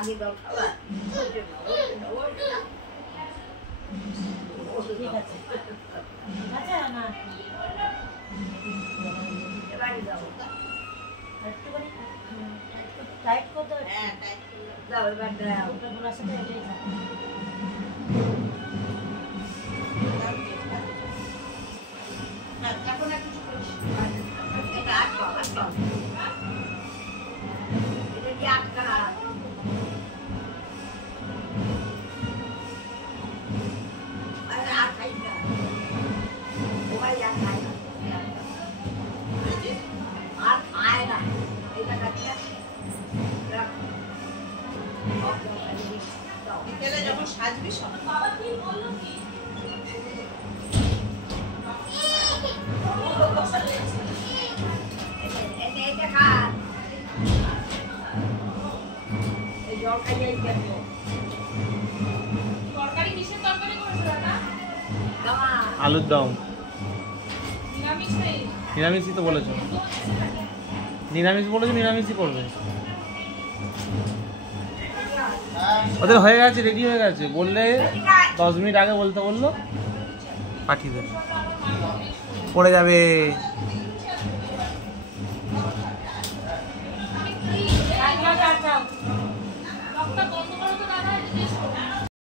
আগে দাও খাবার ঠিক আছে আচ্ছা না এবারে দাও একটুখানি টাইট করতে হ্যাঁ টাইট দাও এবার দাও ওটা বলার সাথে এটাই থাকে না এখন একটু করিস এটা আটকা এটা কি আটকা যখন সাজবি সব আলুর দম নিরামিষই তো বলেছো নিরামিষ বলেছো নিরামিষই করবে ওদের হয়ে গেছে রেডি হয়ে গেছে বললে 10 মিনিট আগে বলতে বললো পাঠিয়ে দেবে পড়ে যাবে একটা